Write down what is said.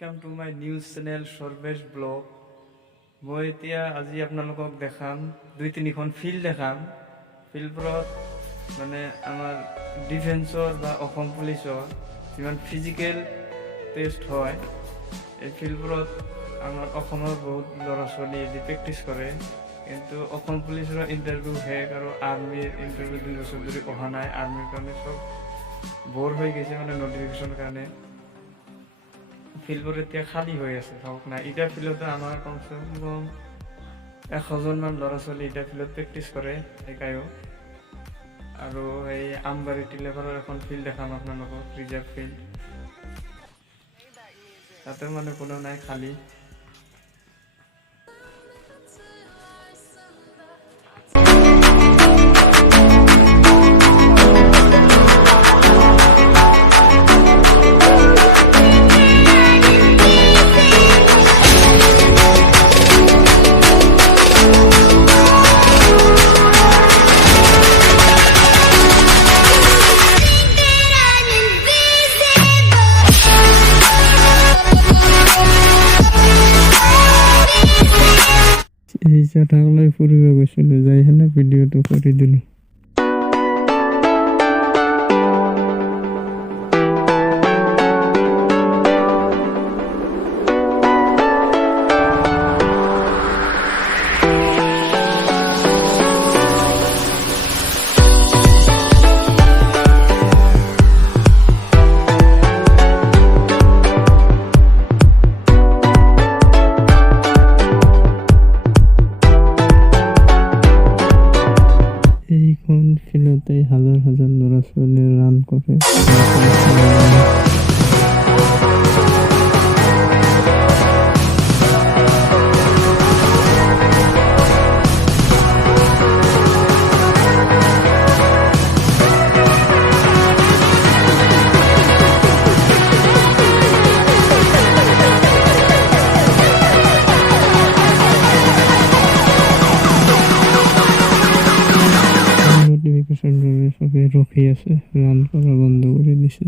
Welcome to my news channel Sharbesh blog. মই এতিয়া আজি আপোনালোকক দেখাম দুই তিনিখন ফিল্ড দেখাম ফিল্ডবোৰত মানে আমাৰ ডিফেন্সৰ বা অসম পুলিচৰ যিমান ফিজিকেল টেষ্ট হয় এই ফিল্ডবোৰত আমাৰ অসমৰ বহুত ল'ৰা ছোৱালী প্ৰেক্টিছ কৰে কিন্তু অসম পুলিচৰ ইণ্টাৰভিউ শেষ আৰু আৰ্মিৰ ইণ্টাৰভিউ 2 বছৰ ধৰি অহা নাই আৰ্মিৰ কাৰণে চব বৰ হৈ গৈছে মানে নটিফিকেশ্যনৰ কাৰণে ফিল্ডবোৰ এতিয়া খালী হৈ আছে হওক না এটা ফিল্ডতে আমাৰ কমচে কম 100 মান ল'ৰা ছোৱালী এটা ফিল্ডত প্ৰেক্টিছ কৰে একায়ো আৰু এই আম্বাৰী টিলাপাৰাৰ এখন ফিল্ড দেখাম আপোনালোকক ৰিজাৰ্ভ ফিল্ড তাতে মানে কোনো নাই খালী এই চাটাকলৈ ফুৰিব গৈছিলোঁ যাই হেনে ভিডিঅ'টো কৰি দিলোঁ ফিল্ডতে হাজাৰ হাজাৰ ল'ৰা ছোৱালী ৰান কৰে সবে ৰখি আছে ৰান কৰা বন্ধ কৰি দিছে